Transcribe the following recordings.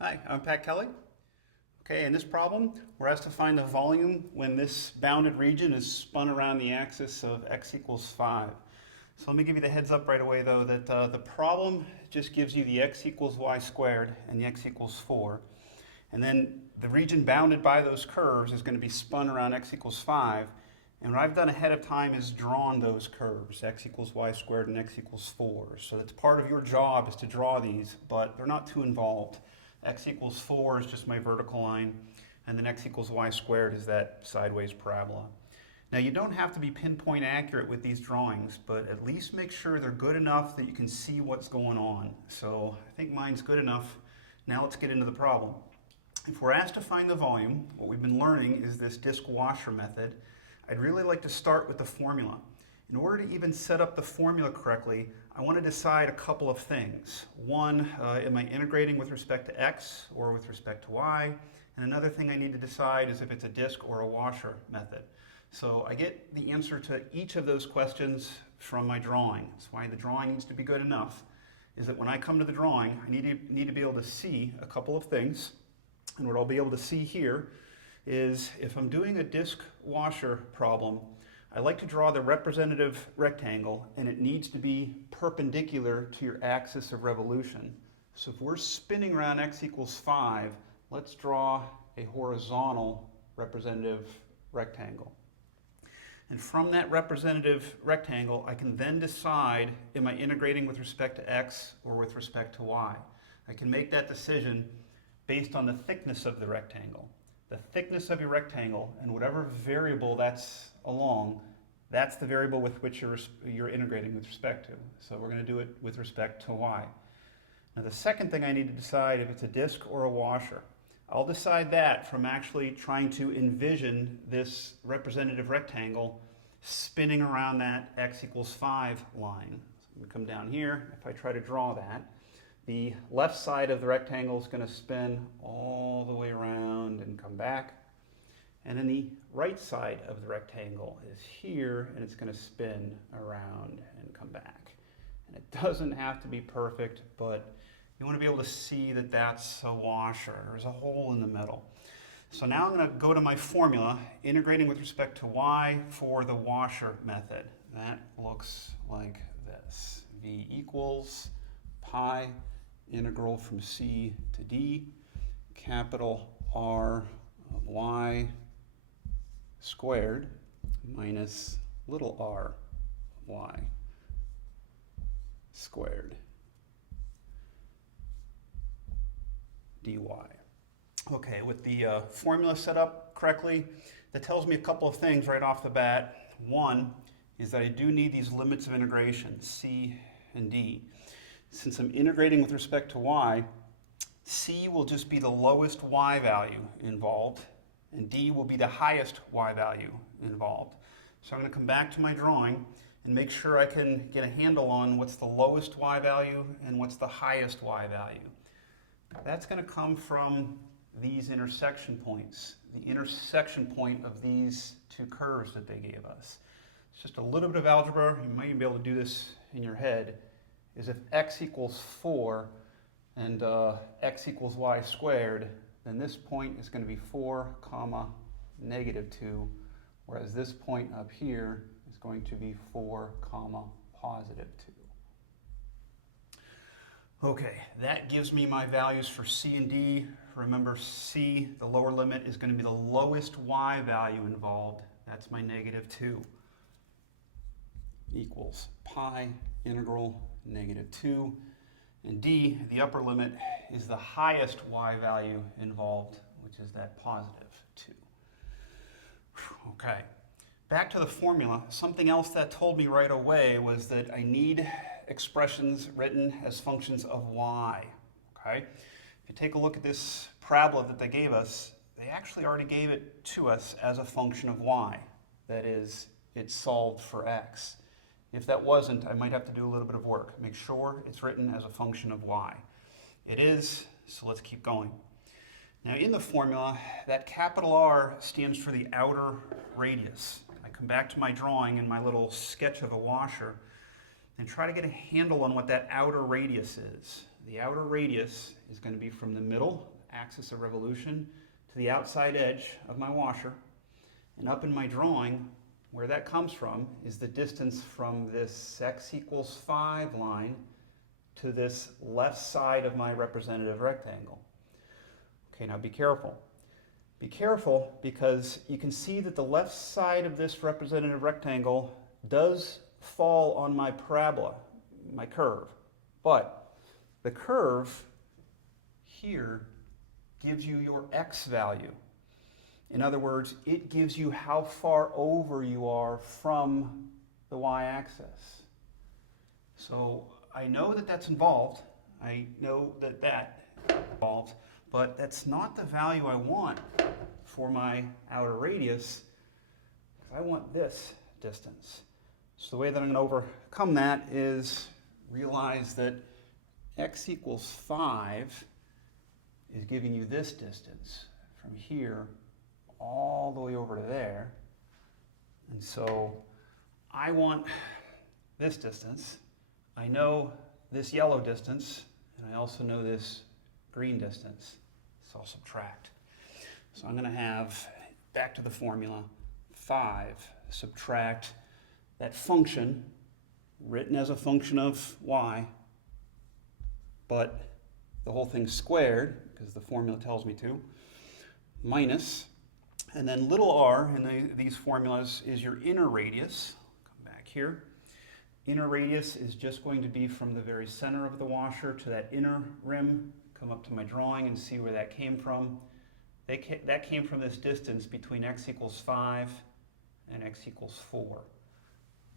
Hi, I'm Pat Kelly. Okay, in this problem, we're asked to find the volume when this bounded region is spun around the axis of x equals 5. So let me give you the heads up right away though that the problem just gives you the x equals y squared and the x equals 4. And then the region bounded by those curves is going to be spun around x equals 5. And what I've done ahead of time is drawn those curves, x equals y squared and x equals 4. So that's part of your job is to draw these, but they're not too involved. X equals 4 is just my vertical line, and then x equals y squared is that sideways parabola. Now you don't have to be pinpoint accurate with these drawings, but at least make sure they're good enough that you can see what's going on. So I think mine's good enough. Now let's get into the problem. If we're asked to find the volume, what we've been learning is this disk washer method. I'd really like to start with the formula. In order to even set up the formula correctly, I want to decide a couple of things. One, am I integrating with respect to x or with respect to y? And another thing I need to decide is if it's a disk or a washer method. So I get the answer to each of those questions from my drawing. That's why the drawing needs to be good enough, is that when I come to the drawing, I need to be able to see a couple of things. And what I'll be able to see here is if I'm doing a disk washer problem, I like to draw the representative rectangle, and it needs to be perpendicular to your axis of revolution. So if we're spinning around x equals 5, let's draw a horizontal representative rectangle. And from that representative rectangle, I can then decide, am I integrating with respect to x or with respect to y? I can make that decision based on the thickness of the rectangle. The thickness of your rectangle, and whatever variable that's along, that's the variable with which you're integrating with respect to. So we're going to do it with respect to y. Now the second thing I need to decide if it's a disk or a washer. I'll decide that from actually trying to envision this representative rectangle spinning around that x equals 5 line. So I'm going to come down here. If I try to draw that, the left side of the rectangle is going to spin all the way around and come back. And then the right side of the rectangle is here, and it's going to spin around and come back. And it doesn't have to be perfect, but you want to be able to see that that's a washer. There's a hole in the middle. So now I'm going to go to my formula, integrating with respect to y for the washer method. That looks like this. V equals pi integral from c to d, capital R of y squared minus little r of y squared dy. Okay, with the formula set up correctly, that tells me a couple of things right off the bat. One is that I do need these limits of integration, c and d. Since I'm integrating with respect to y, c will just be the lowest y value involved, and d will be the highest y value involved. So I'm going to come back to my drawing and make sure I can get a handle on what's the lowest y value and what's the highest y value. That's going to come from these intersection points, the intersection point of these two curves that they gave us. It's just a little bit of algebra. You might even be able to do this in your head. Is if x equals 4 and x equals y squared, then this point is going to be 4 comma negative 2, whereas this point up here is going to be 4 comma positive 2. Okay, that gives me my values for c and d. Remember, c, the lower limit, is going to be the lowest y value involved. That's my negative 2. Equals pi integral negative 2. And d, the upper limit, is the highest y value involved, which is that positive 2. Okay, back to the formula. Something else that told me right away was that I need expressions written as functions of y. Okay, if you take a look at this parabola that they gave us, they actually already gave it to us as a function of y. That is, it's solved for x. If that wasn't, I might have to do a little bit of work. Make sure it's written as a function of y. It is, so let's keep going. Now in the formula, that capital R stands for the outer radius. I come back to my drawing and my little sketch of a washer and try to get a handle on what that outer radius is. the outer radius is going to be from the middle axis of revolution to the outside edge of my washer. And up in my drawing, where that comes from is the distance from this x equals 5 line to this left side of my representative rectangle. Okay, now be careful. Be careful because you can see that the left side of this representative rectangle does fall on my parabola, my curve. But the curve here gives you your x value. In other words, it gives you how far over you are from the y-axis. So I know that that's involved. I know that that's involved, but that's not the value I want for my outer radius. I want this distance. So the way that I'm going to overcome that is realize that x equals 5 is giving you this distance from here all the way over to there. And so I want this distance. I know this yellow distance, and I also know this green distance. So I'll subtract. So I'm going to have, back to the formula, 5 subtract that function, written as a function of y, but the whole thing squared, because the formula tells me to, minus, and then little r in these formulas is your inner radius. Come back here. Inner radius is just going to be from the very center of the washer to that inner rim. Come up to my drawing and see where that came from. That came from this distance between x equals 5 and x equals 4.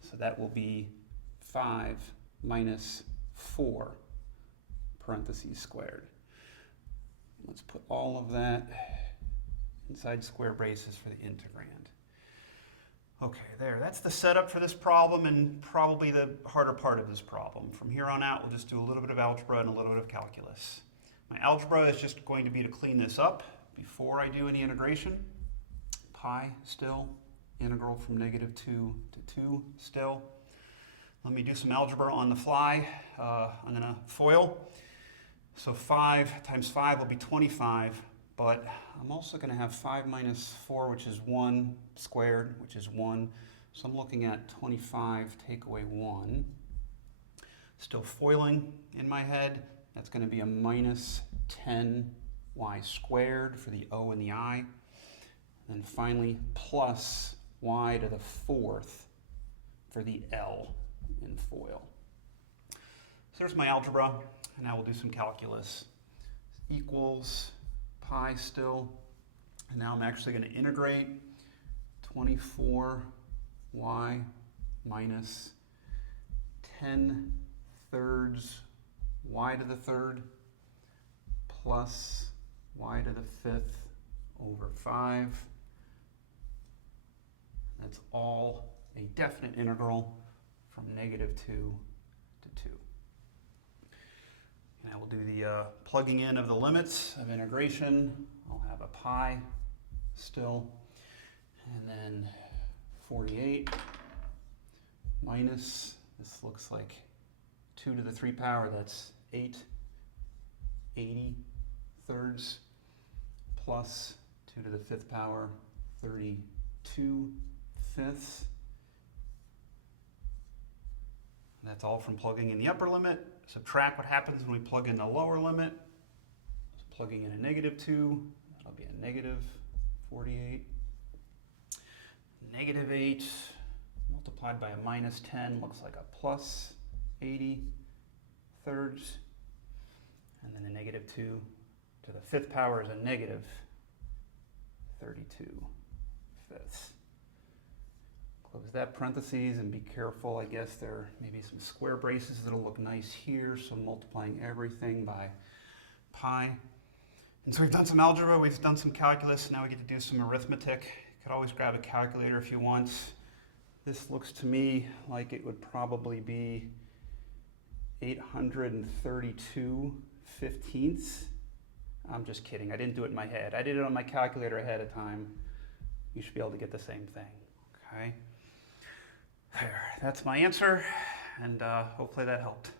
So that will be 5 minus 4, parentheses squared. Let's put all of that inside square braces for the integrand. Okay, there. That's the setup for this problem and probably the harder part of this problem. From here on out, we'll just do a little bit of algebra and a little bit of calculus. My algebra is just going to be to clean this up before I do any integration. Pi still, integral from -2 to 2 still. Let me do some algebra on the fly. I'm going to FOIL. So 5 times 5 will be 25, but I'm also going to have 5 minus 4, which is 1, squared, which is 1. So I'm looking at 25 take away 1. Still foiling in my head. That's going to be a minus 10y squared for the O and the I. And then finally, plus y to the 4th for the L in FOIL. So there's my algebra. And now we'll do some calculus. Equals pi still. And now I'm actually going to integrate 24y minus 10 thirds y to the 3rd plus y to the 5th over 5. That's all a definite integral from -2 to 2. And I will do the plugging in of the limits of integration. I'll have a pi still, and then 48 minus, this looks like 2 to the 3 power, that's 8 80 plus 2 to the 5th power, 32 fifths. And that's all from plugging in the upper limit. Subtract what happens when we plug in the lower limit. So plugging in a -2, that'll be a -48. -8 multiplied by a -10 looks like a plus 80 thirds. And then a -2 to the 5th power is a -32 fifths. Close that parentheses and be careful. I guess there may be some square braces that'll look nice here, so multiplying everything by pi. And so we've done some algebra, we've done some calculus, now we get to do some arithmetic. You could always grab a calculator if you want. This looks to me like it would probably be 832/15. I'm just kidding, I didn't do it in my head. I did it on my calculator ahead of time. You should be able to get the same thing, okay? There, that's my answer, and hopefully that helped.